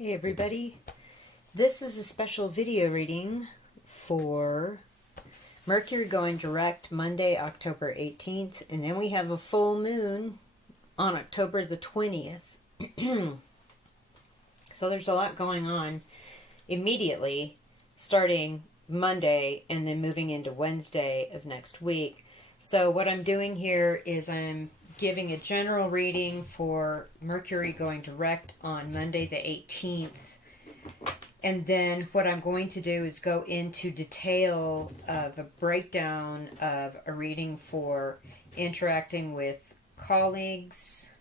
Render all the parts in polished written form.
Hey everybody, this is a special video reading for Mercury going direct Monday, October 18th, and then we have a full moon on October the 20th. So there's a lot going on immediately, starting Monday and then moving into Wednesday of next week. So what I'm doing here is I'm giving a general reading for Mercury going direct on Monday the 18th. And then what I'm going to do is go into detail of a breakdown of a reading for interacting with colleagues,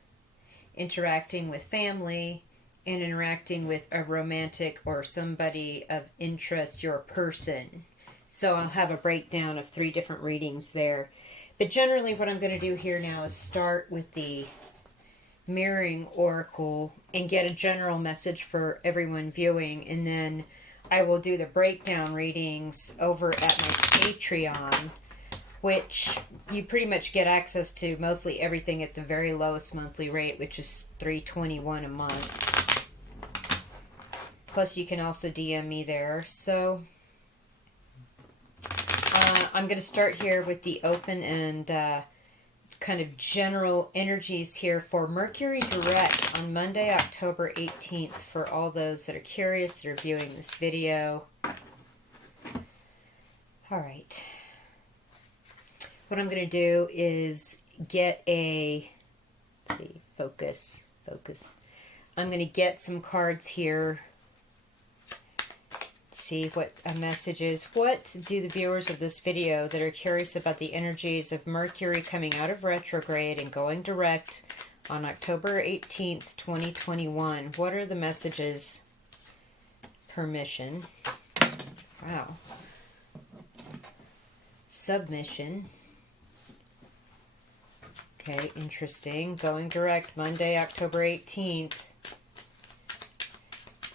interacting with family, and interacting with a romantic or somebody of interest, your person. So I'll have a breakdown of 3 different readings there. But generally what I'm going to do here now is start with the mirroring oracle and get a general message for everyone viewing, and then I will do the breakdown readings over at my Patreon, which you pretty much get access to mostly everything at the very lowest monthly rate, which is $3.21 a month. Plus you can also DM me there. So I'm going to start here with the open and kind of general energies here for Mercury direct on Monday, October 18th, for all those that are curious that are viewing this video. All right. What I'm going to do is get a, let's see, focus. I'm going to get some cards here. See what a message is. What do the viewers of this video that are curious about the energies of Mercury coming out of retrograde and going direct on October 18th, 2021, what are the messages? Permission. Wow. Submission. Okay, interesting. Going direct Monday, October 18th.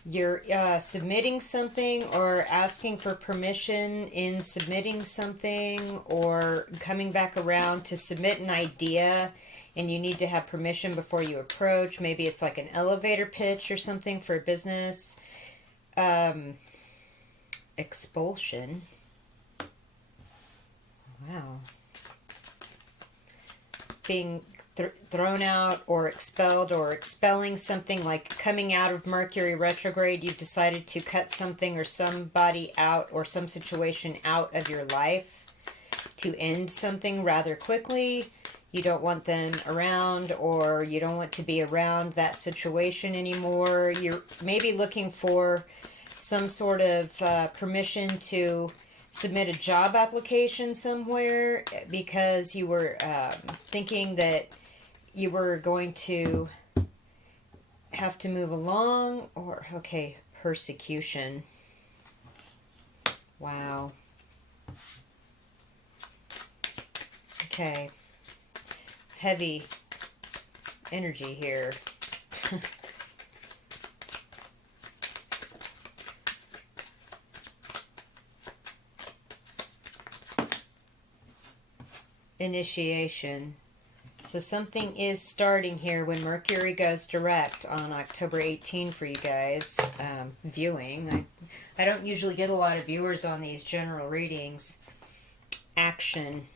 You're submitting something or asking for permission in submitting something, or coming back around to submit an idea and you need to have permission before you approach. Maybe it's like an elevator pitch or something for a business. Expulsion. Wow. Being thrown out or expelled, or expelling something, like coming out of Mercury retrograde. You've decided to cut something or somebody out or some situation out of your life, to end something rather quickly. You don't want them around, or you don't want to be around that situation anymore. You're maybe looking for some sort of permission to submit a job application somewhere because you were thinking that you were going to have to move along, or, okay, persecution. Wow. Okay. Heavy energy here. Initiation. So something is starting here when Mercury goes direct on October 18 for you guys viewing. I don't usually get a lot of viewers on these general readings. Action.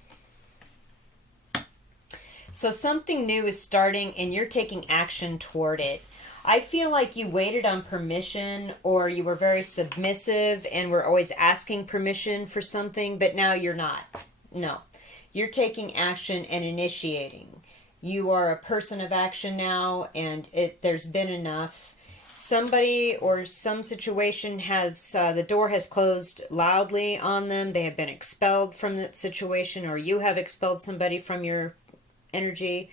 So something new is starting and you're taking action toward it. I feel like you waited on permission, or you were very submissive and were always asking permission for something, but now you're not. No. You're taking action and initiating. You are a person of action now, and there's been enough. Somebody or some situation has, the door has closed loudly on them. They have been expelled from that situation, or you have expelled somebody from your energy.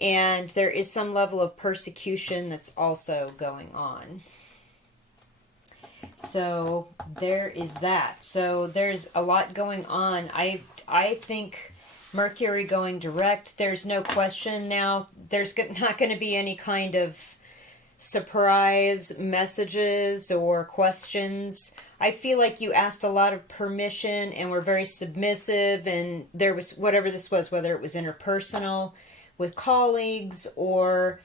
And there is some level of persecution that's also going on. So there is that. So there's a lot going on. I think Mercury going direct, there's no question now. There's not going to be any kind of surprise messages or questions. I feel like you asked a lot of permission and were very submissive, and there was, whatever this was, whether it was interpersonal with colleagues or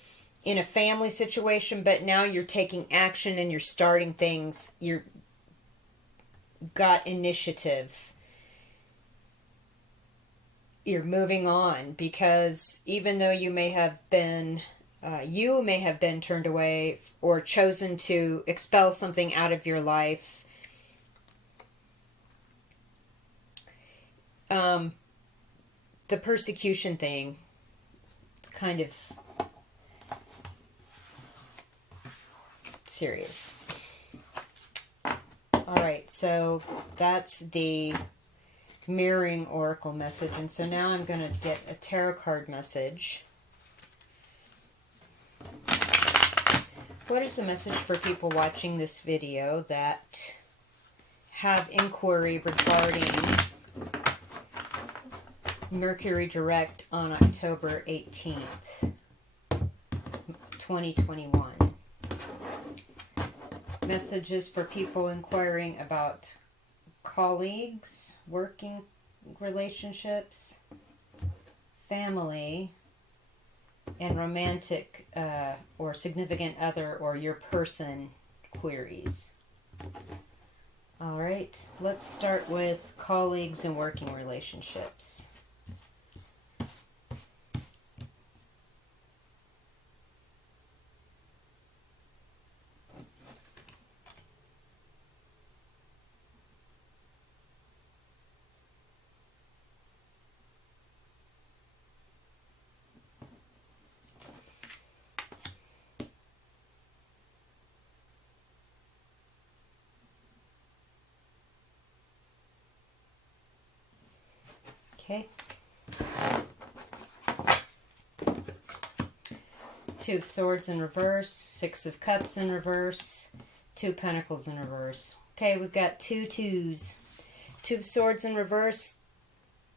in a family situation, but now you're taking action and you're starting things. You're got initiative. You're moving on, because even though you may have been turned away or chosen to expel something out of your life, the persecution thing kind of serious. Alright, so that's the mirroring oracle message. And so now I'm going to get a tarot card message. What is the message for people watching this video that have inquiry regarding Mercury direct on October 18th, 2021? Messages for people inquiring about colleagues, working relationships, family, and romantic or significant other or your person queries. All right, let's start with colleagues and working relationships. Okay. Two of Swords in reverse, Six of Cups in reverse, Two of Pentacles in reverse. Okay, we've got two twos. Two of Swords in reverse.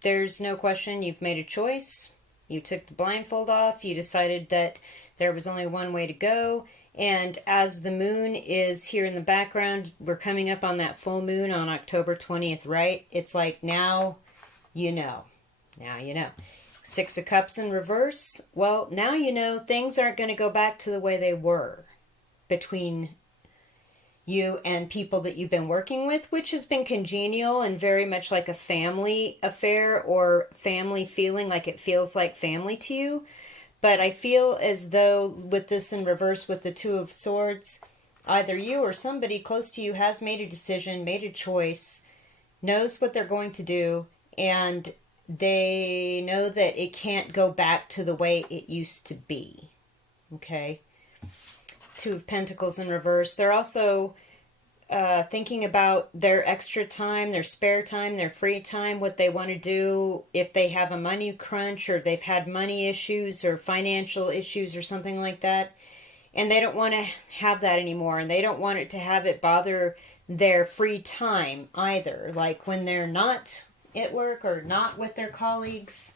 There's no question, you've made a choice. You took the blindfold off. You decided that there was only one way to go. And as the moon is here in the background, we're coming up on that full moon on October 20th, right? It's like now you know. Now you know. Six of Cups in reverse. Well, now you know things aren't going to go back to the way they were between you and people that you've been working with, which has been congenial and very much like a family affair or family feeling, like it feels like family to you. But I feel as though with this in reverse with the Two of Swords, either you or somebody close to you has made a decision, made a choice, knows what they're going to do, and they know that it can't go back to the way it used to be. Okay? Two of Pentacles in reverse. They're also thinking about their extra time, their spare time, their free time, what they want to do if they have a money crunch or they've had money issues or financial issues or something like that. And they don't want to have that anymore. And they don't want it to have it bother their free time either. Like when they're not at work or not with their colleagues,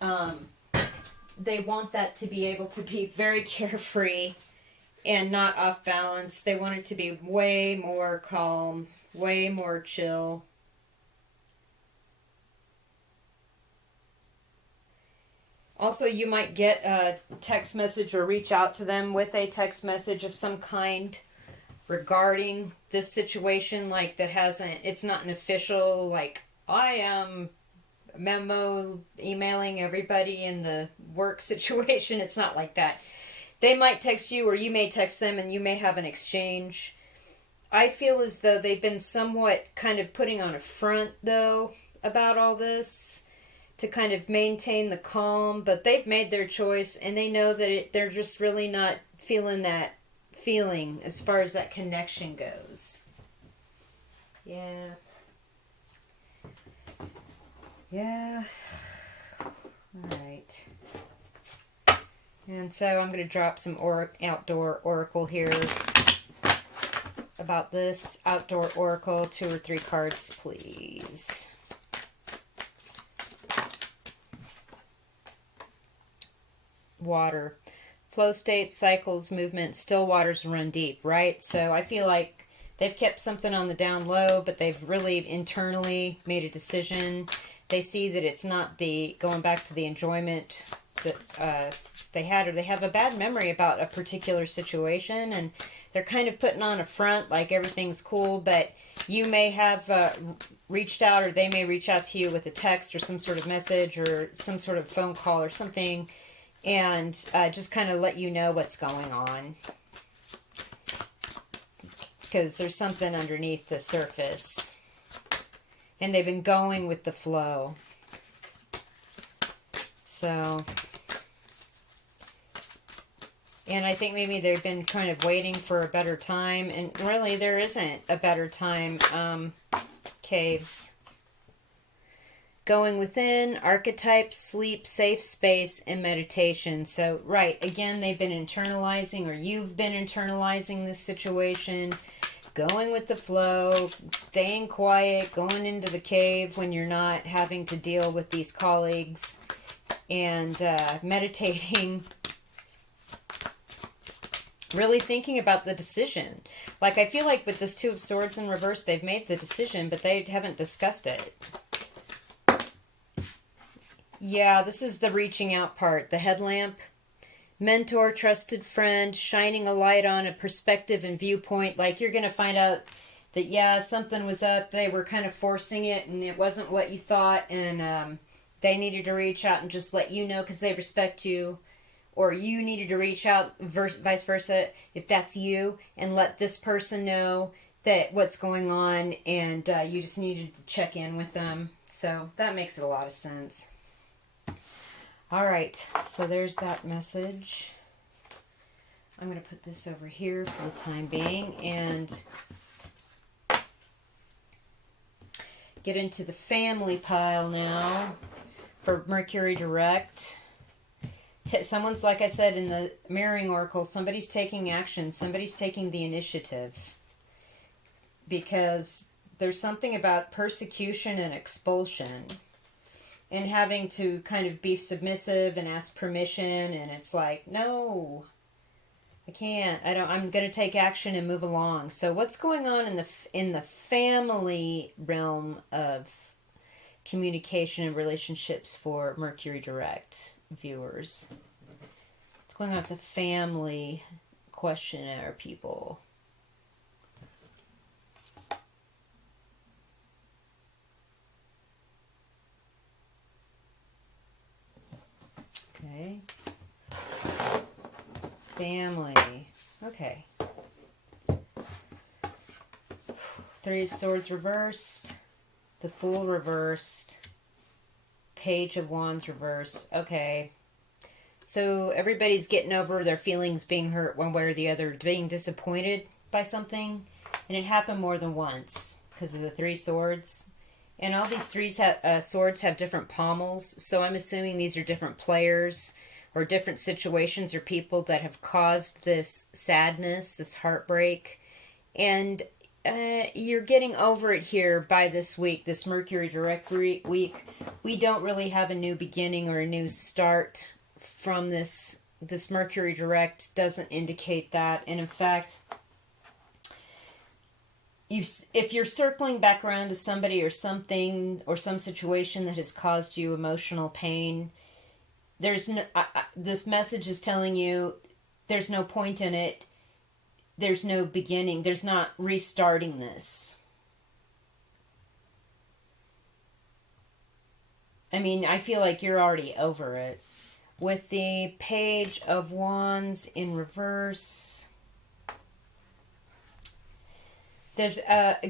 they want that to be able to be very carefree and not off balance. They want it to be way more calm, way more chill. Also, you might get a text message or reach out to them with a text message of some kind regarding this situation, like that hasn't, it's not an official, like, I am memo emailing everybody in the work situation. It's not like that. They might text you or you may text them and you may have an exchange. I feel as though they've been somewhat kind of putting on a front, though, about all this to kind of maintain the calm, but they've made their choice and they know that they're just really not feeling that feeling as far as that connection goes. Yeah. Alright. And so I'm going to drop some outdoor oracle here about this. Outdoor oracle, 2 or 3 cards, please. Water. Flow states, cycles, movement, still waters run deep, right? So I feel like they've kept something on the down low, but they've really internally made a decision. They see that it's not the going back to the enjoyment that they had, or they have a bad memory about a particular situation, and they're kind of putting on a front like everything's cool, but you may have reached out, or they may reach out to you with a text or some sort of message or some sort of phone call or something, and just kind of let you know what's going on. Because there's something underneath the surface. And they've been going with the flow. So, and I think maybe they've been kind of waiting for a better time. And really, there isn't a better time, caves. Going within, archetypes, sleep, safe space, and meditation. So, right, again, they've been internalizing, or you've been internalizing this situation. Going with the flow, staying quiet, going into the cave when you're not having to deal with these colleagues, and meditating. Really thinking about the decision. Like, I feel like with this Two of Swords in reverse, they've made the decision, but they haven't discussed it. Yeah, this is the reaching out part. The headlamp. Mentor, trusted friend, shining a light on a perspective and viewpoint. Like, you're going to find out that, yeah, something was up. They were kind of forcing it, and it wasn't what you thought. And they needed to reach out and just let you know because they respect you. Or you needed to reach out, vice versa, if that's you, and let this person know that what's going on, and you just needed to check in with them. So that makes it a lot of sense. All right, so there's that message. I'm going to put this over here for the time being and get into the family pile now for Mercury direct. Someone's, like I said in the mirroring oracle, somebody's taking action, somebody's taking the initiative, because there's something about persecution and expulsion. And having to kind of be submissive and ask permission, and it's like, no, I can't. I'm going to take action and move along. So what's going on in the family realm of communication and relationships for Mercury direct viewers? What's going on with the family questionnaire people? Okay. Family. Okay. Three of Swords reversed. The Fool reversed. Page of Wands reversed. Okay. So everybody's getting over their feelings being hurt one way or the other, being disappointed by something. And it happened more than once because of the Three Swords. And all these swords have different pommels, so I'm assuming these are different players or different situations or people that have caused this sadness, this heartbreak. And you're getting over it here by this week, this Mercury direct week. We don't really have a new beginning or a new start from this. This Mercury direct doesn't indicate that. And in fact, if you're circling back around to somebody or something or some situation that has caused you emotional pain, there's no, this message is telling you there's no point in it. There's no beginning. There's not restarting this. I mean, I feel like you're already over it. With the Page of Wands in reverse, there's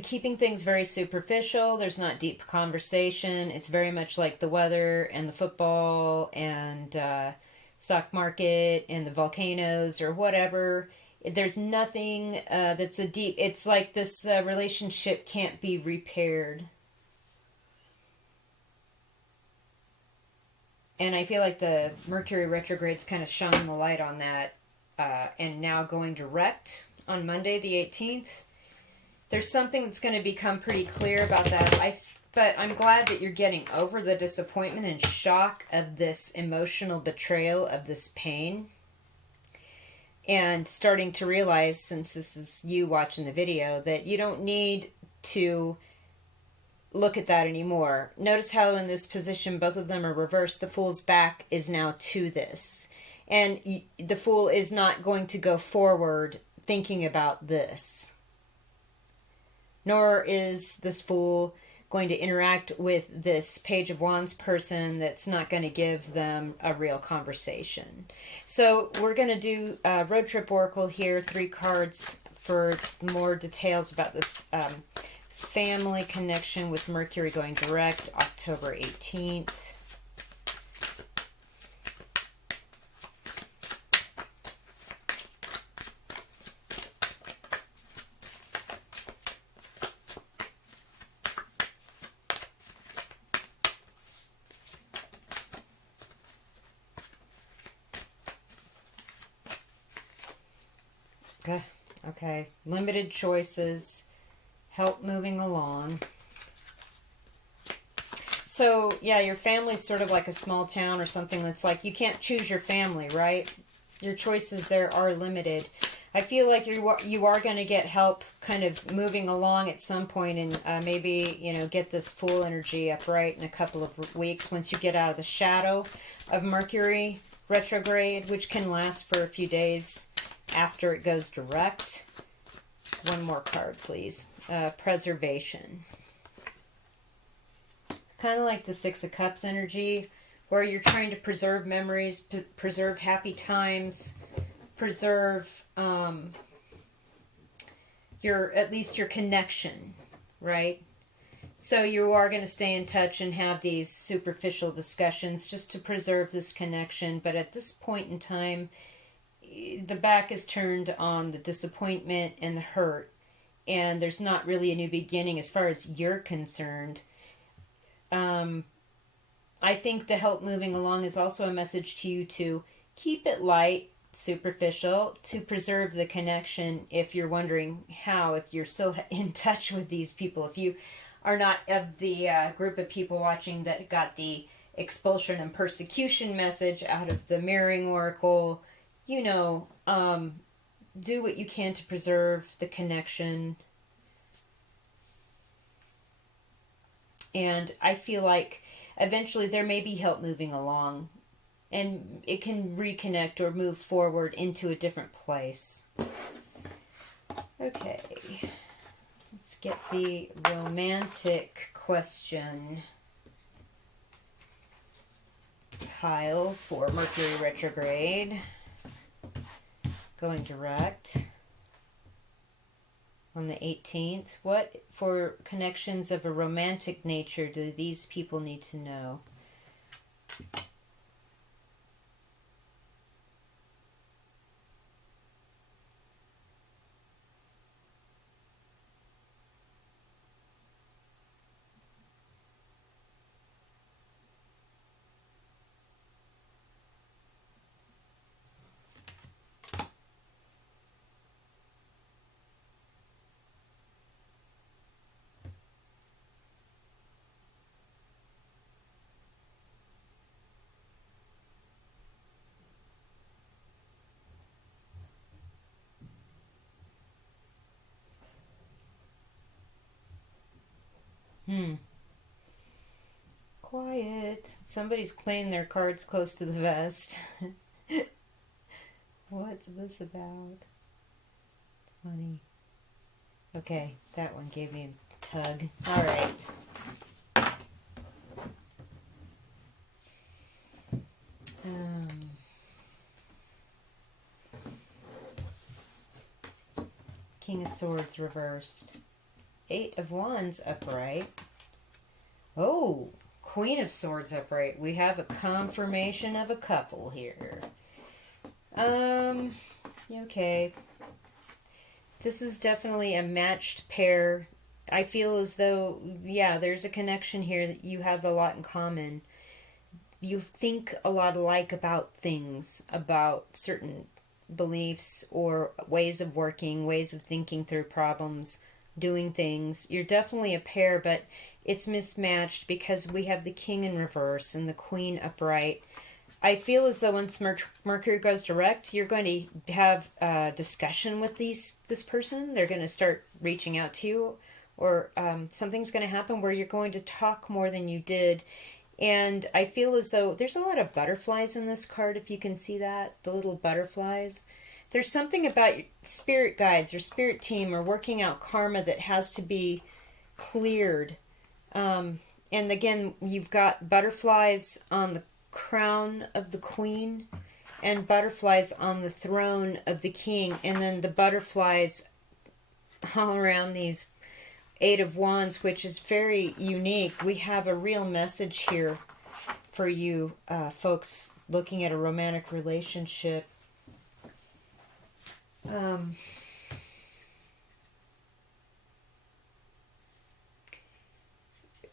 keeping things very superficial. There's not deep conversation. It's very much like the weather and the football and stock market and the volcanoes or whatever. There's nothing that's a deep... It's like this relationship can't be repaired. And I feel like the Mercury retrograde's kind of shone the light on that. And now going direct on Monday the 18th. There's something that's going to become pretty clear about that. But I'm glad that you're getting over the disappointment and shock of this emotional betrayal, of this pain. And starting to realize, since this is you watching the video, that you don't need to look at that anymore. Notice how in this position both of them are reversed. The Fool's back is now to this. And the Fool is not going to go forward thinking about this. Nor is this Fool going to interact with this Page of Wands person that's not going to give them a real conversation. So we're going to do Road Trip Oracle here, 3 cards for more details about this family connection with Mercury going direct, October 18th. Okay, limited choices, help moving along. So, yeah, your family's sort of like a small town or something that's like, you can't choose your family, right? Your choices there are limited. I feel like you are going to get help kind of moving along at some point and maybe, you know, get this Fool energy upright in a couple of weeks once you get out of the shadow of Mercury retrograde, which can last for a few days after it goes direct. One more card, please. Preservation. Kind of like the Six of Cups energy, where you're trying to preserve memories, preserve happy times, preserve at least your connection, right? So you are going to stay in touch and have these superficial discussions just to preserve this connection. But at this point in time, the back is turned on the disappointment and the hurt, and there's not really a new beginning as far as you're concerned. I think the help moving along is also a message to you to keep it light, superficial, to preserve the connection if you're wondering how, if you're still in touch with these people, if you are not of the group of people watching that got the expulsion and persecution message out of the Mirroring Oracle. You know, do what you can to preserve the connection. And I feel like eventually there may be help moving along. And it can reconnect or move forward into a different place. Okay. Let's get the romantic question pile for Mercury retrograde. Going direct on the 18th. What, for connections of a romantic nature, do these people need to know? Quiet. Somebody's playing their cards close to the vest. What's this about? Funny. Okay, that one gave me a tug. All right. King of Swords reversed. 8 of Wands upright. Oh, Queen of Swords upright. We have a confirmation of a couple here. Okay. This is definitely a matched pair. I feel as though, yeah, there's a connection here that you have a lot in common. You think a lot alike about things, about certain beliefs or ways of working, ways of thinking through problems, doing things. You're definitely a pair, but it's mismatched because we have the King in reverse and the Queen upright. I feel as though once Mercury goes direct, you're going to have a discussion with this person. They're going to start reaching out to you, or something's going to happen where you're going to talk more than you did. And I feel as though there's a lot of butterflies in this card, if you can see that, the little butterflies. There's something about your spirit guides or spirit team or working out karma that has to be cleared. And again, you've got butterflies on the crown of the queen and butterflies on the throne of the king. And then the butterflies all around these Eight of Wands, which is very unique. We have a real message here for you folks looking at a romantic relationship.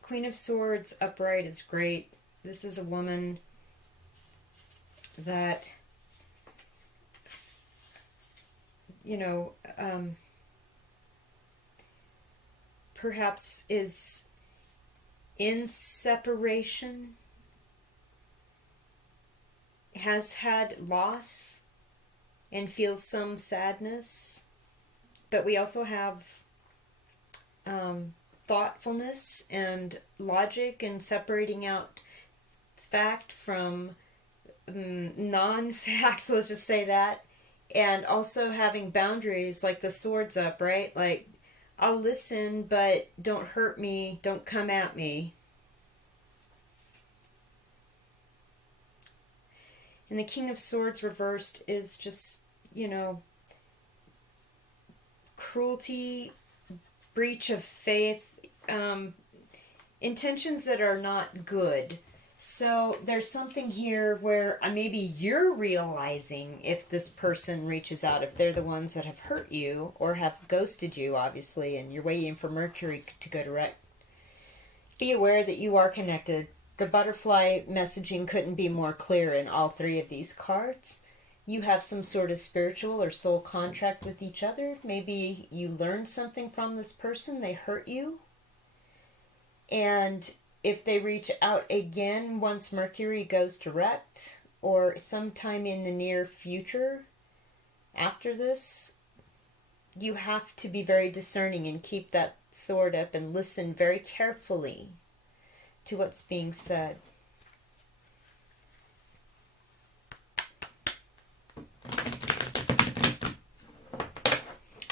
Queen of Swords upright is great. This is a woman that, you know, perhaps is in separation, has had loss and feels some sadness, but we also have thoughtfulness and logic and separating out fact from non-fact, let's just say that, and also having boundaries, like the swords up, right? Like, I'll listen, but don't hurt me, don't come at me. And the King of Swords reversed is just, you know, cruelty, breach of faith, intentions that are not good. So there's something here where maybe you're realizing, if this person reaches out, if they're the ones that have hurt you or have ghosted you, obviously, and you're waiting for Mercury to go direct, be aware that you are connected. The butterfly messaging couldn't be more clear in all three of these cards. You have some sort of spiritual or soul contract with each other. Maybe you learned something from this person, they hurt you. And if they reach out again once Mercury goes direct, or sometime in the near future after this, you have to be very discerning and keep that sword up and listen very carefully to what's being said.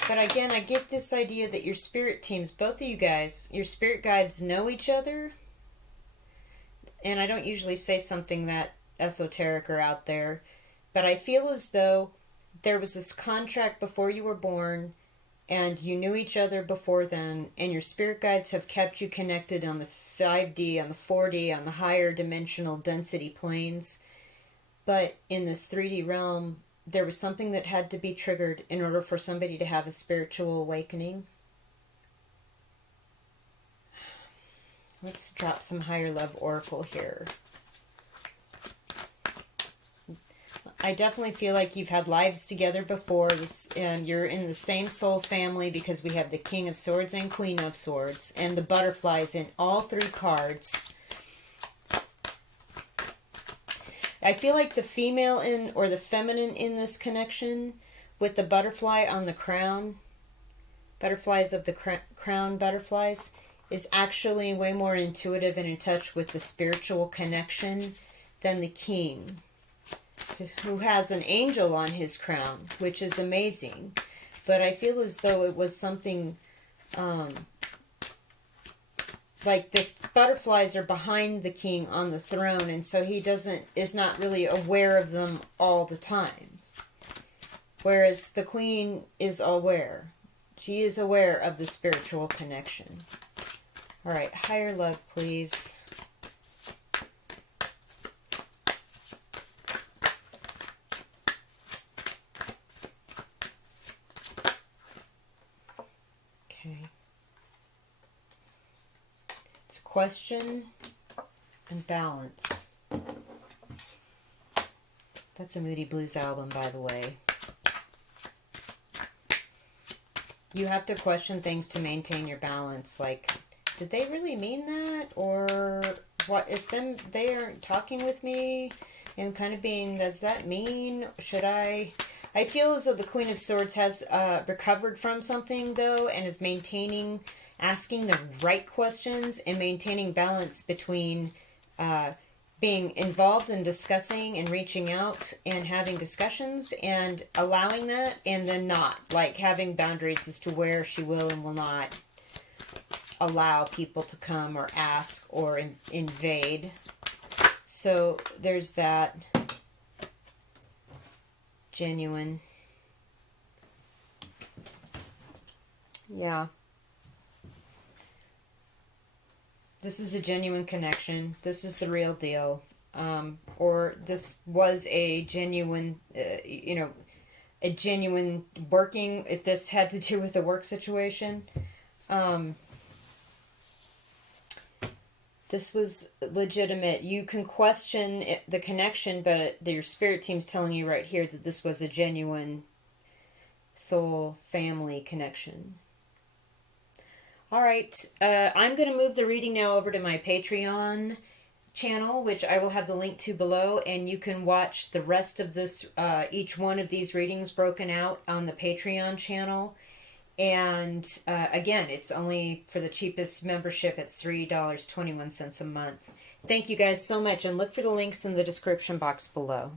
But again, I get this idea that your spirit teams, both of you guys, your spirit guides know each other. And I don't usually say something that esoteric or out there, but I feel as though there was this contract before you were born, and you knew each other before then, and your spirit guides have kept you connected on the 5D, on the 4D, on the higher dimensional density planes. But in this 3D realm, there was something that had to be triggered in order for somebody to have a spiritual awakening. Let's drop some higher love oracle here. I definitely feel like you've had lives together before this, and you're in the same soul family, because we have the King of Swords and Queen of Swords and the butterflies in all three cards. I feel like the female in, or the feminine in this connection with the butterfly on the crown, butterflies of the crown butterflies, is actually way more intuitive and in touch with the spiritual connection than the king, who has an angel on his crown, which is amazing. But I feel as though it was something like the butterflies are behind the king on the throne, and so he is not really aware of them all the time. Whereas the queen is aware. She is aware of the spiritual connection. All right, higher love, please. Okay. It's question and balance. That's a Moody Blues album, by the way. You have to question things to maintain your balance, like, did they really mean that? Or what if they aren't talking with me and kind of being, does that mean? Should I feel as though the Queen of Swords has recovered from something, though, and is maintaining asking the right questions and maintaining balance between being involved in discussing and reaching out and having discussions and allowing that, and then not, like having boundaries as to where she will and will not allow people to come or ask or invade. So there's that. Genuine. Yeah. This is a genuine connection. This is the real deal. Or this was a genuine, a genuine working, if this had to do with the work situation. This was legitimate. You can question the connection, but your spirit team's telling you right here that this was a genuine soul family connection. All right, I'm going to move the reading now over to my Patreon channel, which I will have the link to below, and you can watch the rest of this, each one of these readings broken out on the Patreon channel. And again, it's only for the cheapest membership. It's $3.21 a month. Thank you guys so much, and look for the links in the description box below.